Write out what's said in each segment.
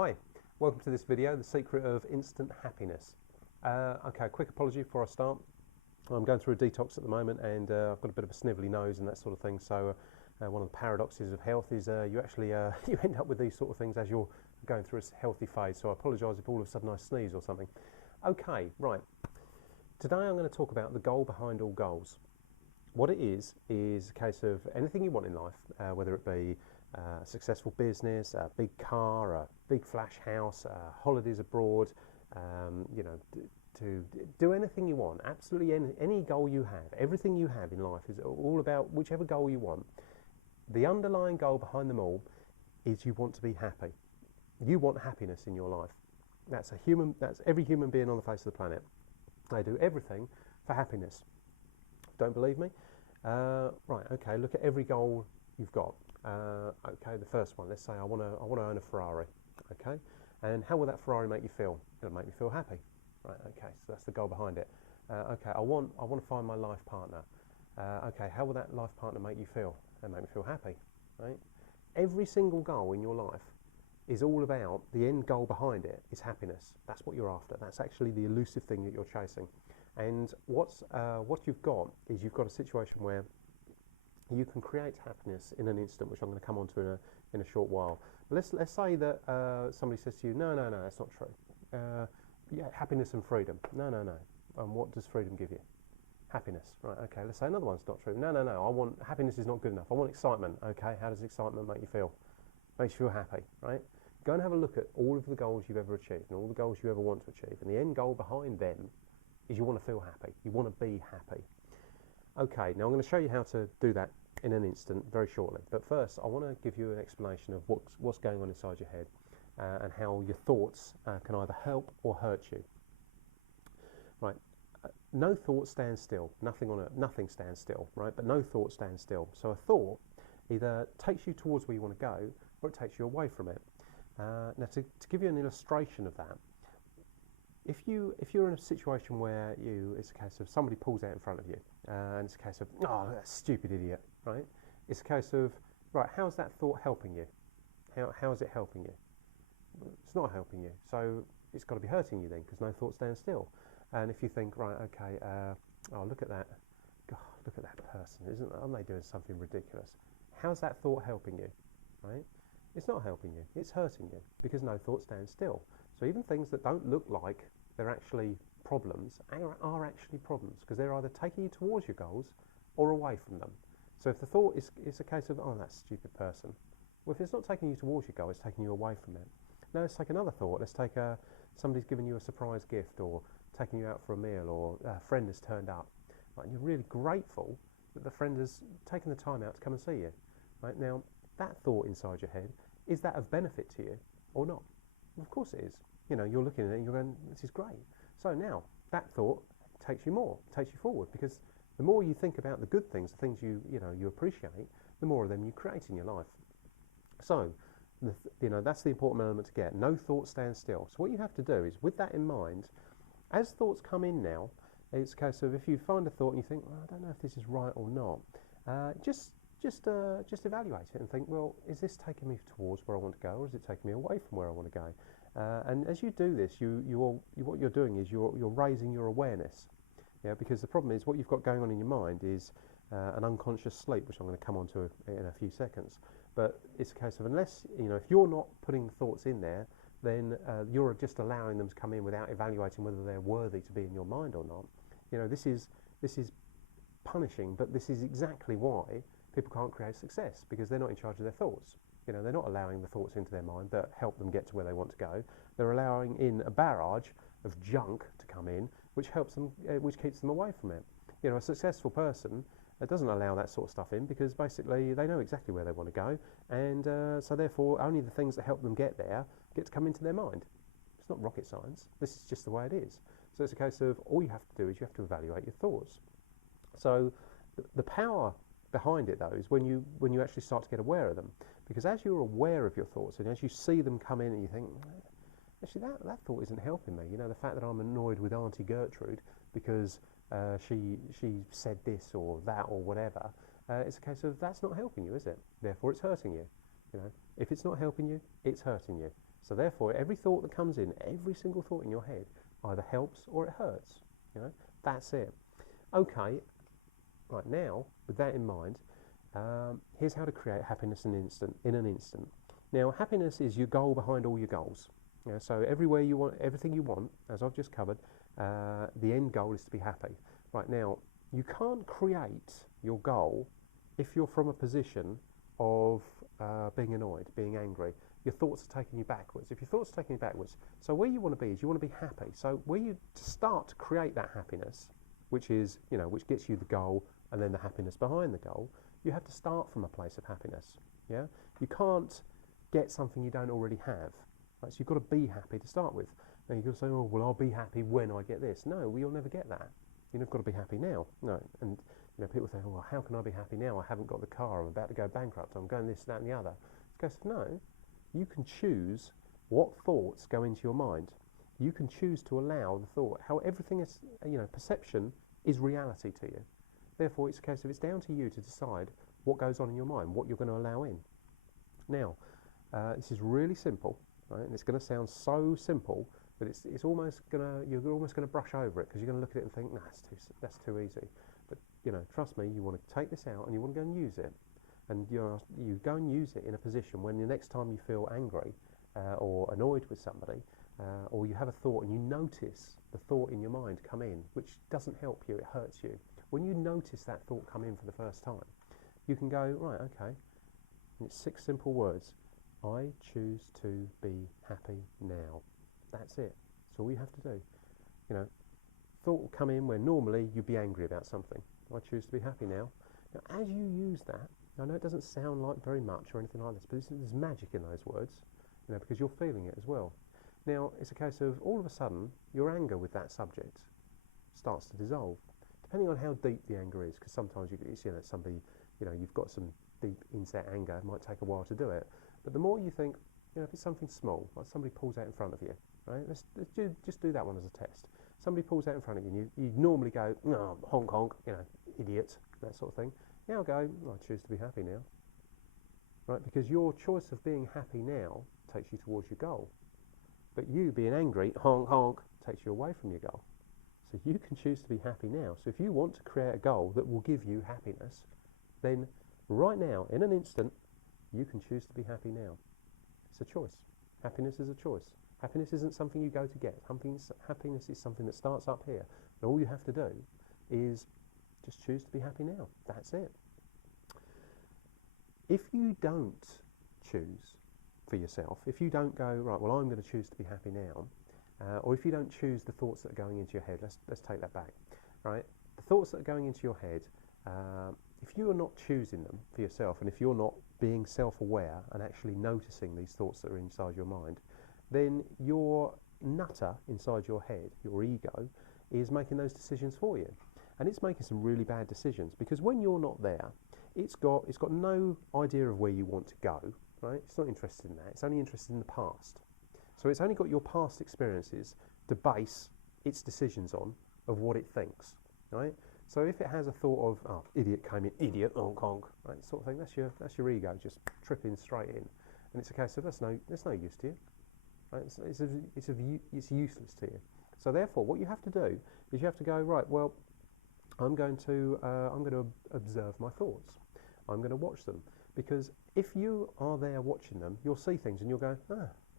Hi, welcome to this video, The Secret of Instant Happiness. Okay, quick apology before I start. I'm going through a detox at the moment and I've got a bit of a snivelly nose and that sort of thing, so one of the paradoxes of health is you actually you end up with these sort of things as you're going through a healthy phase, so I apologise if all of a sudden I sneeze or something. Okay, right. Today I'm going to talk about the goal behind all goals. What it is a case of anything you want in life, whether it be a successful business, a big car, a big flash house, holidays abroad, you know, to do anything you want, absolutely any goal you have, everything you have in life is all about whichever goal you want. The underlying goal behind them all is you want to be happy. You want happiness in your life. That's every human being on the face of the planet. They do everything for happiness. Don't believe me? Right, okay, look at every goal you've got. Okay, the first one, let's say I want to own a Ferrari, okay? And how will that Ferrari make you feel? It'll make me feel happy. Right, okay, so that's the goal behind it. Okay, I want to find my life partner. Okay, how will that life partner make you feel? It'll make me feel happy, right? Every single goal in your life is all about, the end goal behind it is happiness. That's what you're after. That's actually the elusive thing that you're chasing. And what you've got is you've got a situation where you can create happiness in an instant, which I'm going to come on to in a short while. Let's say that somebody says to you, no, that's not true. Yeah, happiness and freedom. No. And what does freedom give you? Happiness. Right, okay, let's say another one's not true. No, happiness is not good enough. I want excitement. Okay, how does excitement make you feel? Makes you feel happy, right? Go and have a look at all of the goals you've ever achieved and all the goals you ever want to achieve. And the end goal behind them is you want to feel happy. You want to be happy. Okay, now I'm going to show you how to do that in an instant very shortly. But first, I want to give you an explanation of what's going on inside your head and how your thoughts can either help or hurt you. Right, no thought stands still. Nothing stands still, right? But no thought stands still. So a thought either takes you towards where you want to go or it takes you away from it. Now, to give you an illustration of that, if you're in a situation where it's a case of somebody pulls out in front of you, and it's a case of, oh, that stupid idiot, right? It's a case of, right, how's that thought helping you? How is it helping you? It's not helping you, so it's got to be hurting you then, because no thought stands still. And if you think, right, okay, oh, look at that, God, look at that person, aren't they doing something ridiculous? How's that thought helping you, right? It's not helping you, it's hurting you, because no thought stands still. So even things that don't look like they're actually problems are actually problems, because they're either taking you towards your goals or away from them. So if the thought is a case of, oh, that stupid person, well, if it's not taking you towards your goal, it's taking you away from it. Now let's take another thought. Let's take somebody's given you a surprise gift, or taking you out for a meal, or a friend has turned up. Right, and you're really grateful that the friend has taken the time out to come and see you. Right, now, that thought inside your head, is that of benefit to you or not? Well, of course it is. You know, you're looking at it and you're going, this is great. So now, that thought takes you forward, because the more you think about the good things, the things you appreciate, the more of them you create in your life. So, that's the important element to get. No thought stands still. So what you have to do is, with that in mind, as thoughts come in now, it's a case of, if you find a thought and you think, well, I don't know if this is right or not, just evaluate it and think, well, is this taking me towards where I want to go, or is it taking me away from where I want to go? And as you do this, what you're doing is you're raising your awareness. Yeah, because the problem is, what you've got going on in your mind is an unconscious sleep, which I'm going to come on to in a few seconds. But it's a case of, unless, if you're not putting thoughts in there, then you're just allowing them to come in without evaluating whether they're worthy to be in your mind or not. This is punishing, but this is exactly why people can't create success, because they're not in charge of their thoughts. They're not allowing the thoughts into their mind that help them get to where they want to go. They're allowing in a barrage of junk to come in, which keeps them away from it. A successful person doesn't allow that sort of stuff in, because basically they know exactly where they want to go, and so therefore only the things that help them get there get to come into their mind. It's not rocket science. This is just the way it is. So it's a case of, all you have to do is you have to evaluate your thoughts. So the power behind it, though, is when you actually start to get aware of them, because as you're aware of your thoughts and as you see them come in and you think, actually that thought isn't helping me. The fact that I'm annoyed with Auntie Gertrude because she said this or that or whatever, it's a case of, that's not helping you, is it? Therefore it's hurting you. If it's not helping you, it's hurting you. So therefore, every thought that comes in, every single thought in your head, either helps or it hurts. You know, that's it. Okay, right now, with that in mind, here's how to create happiness in an instant. Now, happiness is your goal behind all your goals. You know, so everywhere you want, everything you want, as I've just covered, the end goal is to be happy. Right now, you can't create your goal if you're from a position of being annoyed, being angry. Your thoughts are taking you backwards. If your thoughts are taking you backwards, so where you want to be is you want to be happy. So where you start to create that happiness, which is, you know, which gets you the goal and then the happiness behind the goal, you have to start from a place of happiness. Yeah, you can't get something you don't already have. Right? So you've got to be happy to start with. Now you can say, oh well, I'll be happy when I get this. No, well, you'll never get that. You've got to be happy now. No, and you know, people say, oh, well, how can I be happy now? I haven't got the car. I'm about to go bankrupt. I'm going this, that, and the other. It goes, no, you can choose what thoughts go into your mind. You can choose to allow the thought, how everything is, you know, perception is reality to you. Therefore, it's a case of it's down to you to decide what goes on in your mind, what you're going to allow in. Now, this is really simple, right? And it's going to sound so simple that it's almost you're almost gonna brush over it because you're gonna look at it and think, nah, that's too easy. But you know, trust me, you want to take this out and you want to go and use it, and you go and use it in a position when the next time you feel angry or annoyed with somebody, or you have a thought and you notice the thought in your mind come in, which doesn't help you, it hurts you. When you notice that thought come in for the first time, you can go, right, okay, and it's 6 simple words. I choose to be happy now. That's it. That's all you have to do. You know, thought will come in where normally you'd be angry about something. I choose to be happy now. Now, as you use that, I know it doesn't sound like very much or anything like this, but there's magic in those words, you know, because you're feeling it as well. Now, it's a case of all of a sudden, your anger with that subject starts to dissolve, depending on how deep the anger is, because sometimes it's, you know, somebody, you know, you've got some deep inset anger, it might take a while to do it. But the more you think, you know, if it's something small, like somebody pulls out in front of you, right? Let's just do that one as a test. Somebody pulls out in front of you, and you normally go, no, honk honk, you know, idiot, that sort of thing. Now go, oh, I choose to be happy now, right? Because your choice of being happy now takes you towards your goal. But you being angry, honk honk, takes you away from your goal. So you can choose to be happy now. So if you want to create a goal that will give you happiness, then right now, in an instant, you can choose to be happy now. It's a choice. Happiness is a choice. Happiness isn't something you go to get. Happiness is something that starts up here. And all you have to do is just choose to be happy now. That's it. If you don't choose for yourself, if you don't go, right, well, I'm going to choose to be happy now, or if you don't choose the thoughts that are going into your head, let's take that back, right? The thoughts that are going into your head, if you are not choosing them for yourself, and if you're not being self-aware and actually noticing these thoughts that are inside your mind, then your nutter inside your head, your ego, is making those decisions for you. And it's making some really bad decisions, because when you're not there, it's got no idea of where you want to go, right? It's not interested in that. It's only interested in the past. So it's only got your past experiences to base its decisions on of what it thinks, right? So if it has a thought of, oh, idiot came in, idiot, honk honk, right, sort of thing, that's your ego just tripping straight in. And it's a case of that's no use to you. Right? It's useless to you. So therefore, what you have to do is you have to go, right, well, I'm going to observe my thoughts. I'm going to watch them, because if you are there watching them, you'll see things and you'll go,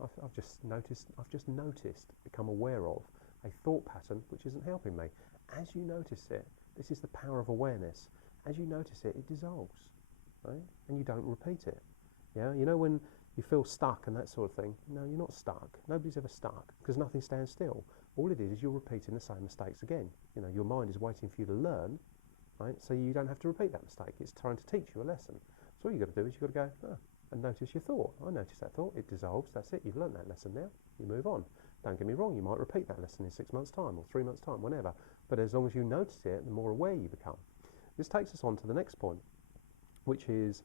I've just noticed, become aware of a thought pattern which isn't helping me. As you notice it, this is the power of awareness. As you notice it, it dissolves, right? And you don't repeat it. Yeah, you know when you feel stuck and that sort of thing? No, you're not stuck. Nobody's ever stuck, because nothing stands still. All it is you're repeating the same mistakes again. You know, your mind is waiting for you to learn, right? So you don't have to repeat that mistake. It's trying to teach you a lesson. So all you've got to do is you've got to go, and notice your thought. I noticed that thought. It dissolves. That's it. You've learned that lesson now. You move on. Don't get me wrong. You might repeat that lesson in 6 months' time or 3 months' time, whenever. But as long as you notice it, the more aware you become. This takes us on to the next point, which is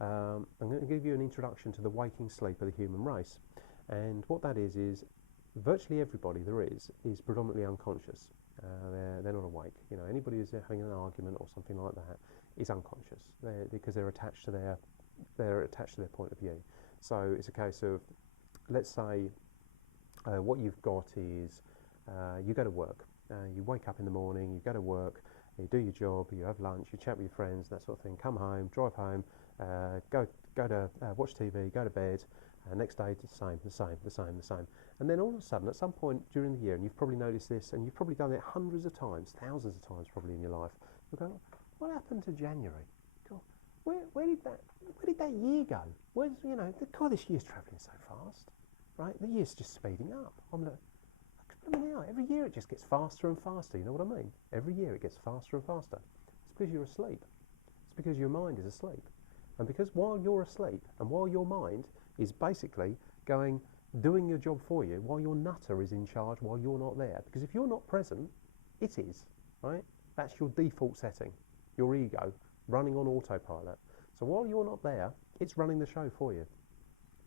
I'm going to give you an introduction to the waking sleep of the human race. And what that is virtually everybody there is predominantly unconscious. They're not awake. You know, anybody who's having an argument or something like that is unconscious, because they're attached to their point of view. So it's a case of let's say what you've got is you go to work. You wake up in the morning, you go to work, you do your job, you have lunch, you chat with your friends, that sort of thing. Come home, drive home, go to watch TV, go to bed. Next day, the same. And then all of a sudden, at some point during the year, and you've probably noticed this, and you've probably done it hundreds of times, thousands of times probably in your life, you'll go, what happened to January? God, where did that year go? Where's, God, this year's travelling so fast, right? The year's just speeding up. I'm like, every year it just gets faster and faster, you know what I mean? Every year it gets faster and faster. It's because you're asleep. It's because your mind is asleep. And because while you're asleep, and while your mind is basically doing your job for you, while your nutter is in charge, while you're not there. Because if you're not present, it is, right? That's your default setting, your ego, running on autopilot. So while you're not there, it's running the show for you.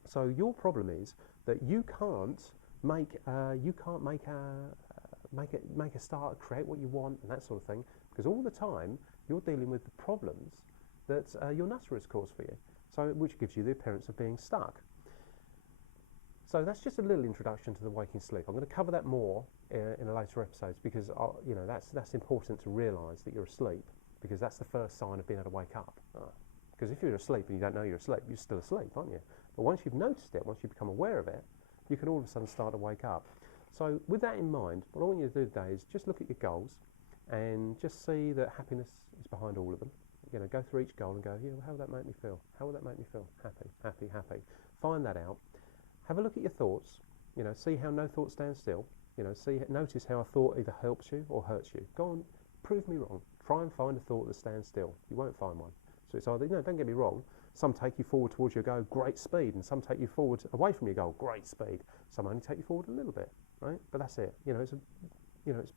So your problem is that you can't make a start, create what you want, and that sort of thing, because all the time you're dealing with the problems that your nutter has caused for you. So which gives you the appearance of being stuck. So that's just a little introduction to the waking sleep. I'm going to cover that more in a later episodes because that's important to realise that you're asleep, because that's the first sign of being able to wake up. Because if you're asleep and you don't know you're asleep, you're still asleep, aren't you? But once you've noticed it, once you become aware of it, you can all of a sudden start to wake up. So with that in mind, what I want you to do today is just look at your goals and just see that happiness is behind all of them. Go through each goal and go, how will that make me feel? How will that make me feel? Happy, happy, happy. Find that out. Have a look at your thoughts. See how no thought stands still. Notice how a thought either helps you or hurts you. Go on, prove me wrong. Try and find a thought that stands still. You won't find one. So it's either, don't get me wrong, some take you forward towards your goal, great speed, and some take you forward away from your goal, great speed. Some only take you forward a little bit, right? But that's it.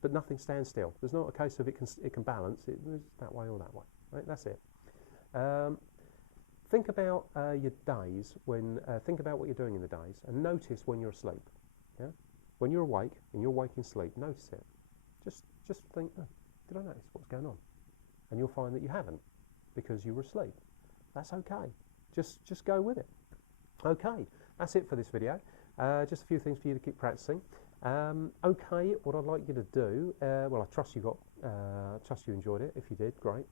But nothing stands still. There's not a case of it can balance. It's that way or that way, right? That's it. Think about your days think about what you're doing in the days, and notice when you're asleep. Yeah, when you're awake and you're waking sleep, notice it. Just think, did I notice what's going on? And you'll find that you haven't, because you were asleep. That's okay. Just go with it. Okay, that's it for this video. Just a few things for you to keep practicing. Okay, what I'd like you to do, well, I trust you enjoyed it. If you did, great.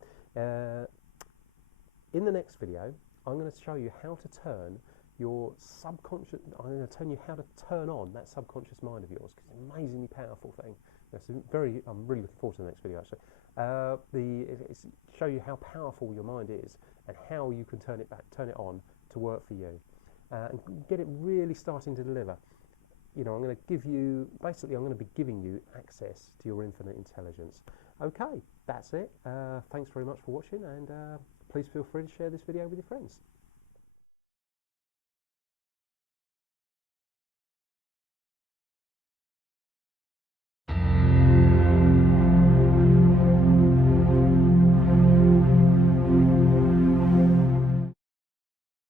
In the next video, I'm going to show you how to turn your subconscious. I'm going to tell you how to turn on that subconscious mind of yours, because it's an amazingly powerful thing. I'm really looking forward to the next video actually. It's show you how powerful your mind is and how you can turn it on to work for you, and get it really starting to deliver. I'm going to give you, basically I'm going to be giving you access to your infinite intelligence. Okay, that's it. Thanks very much for watching, and please feel free to share this video with your friends.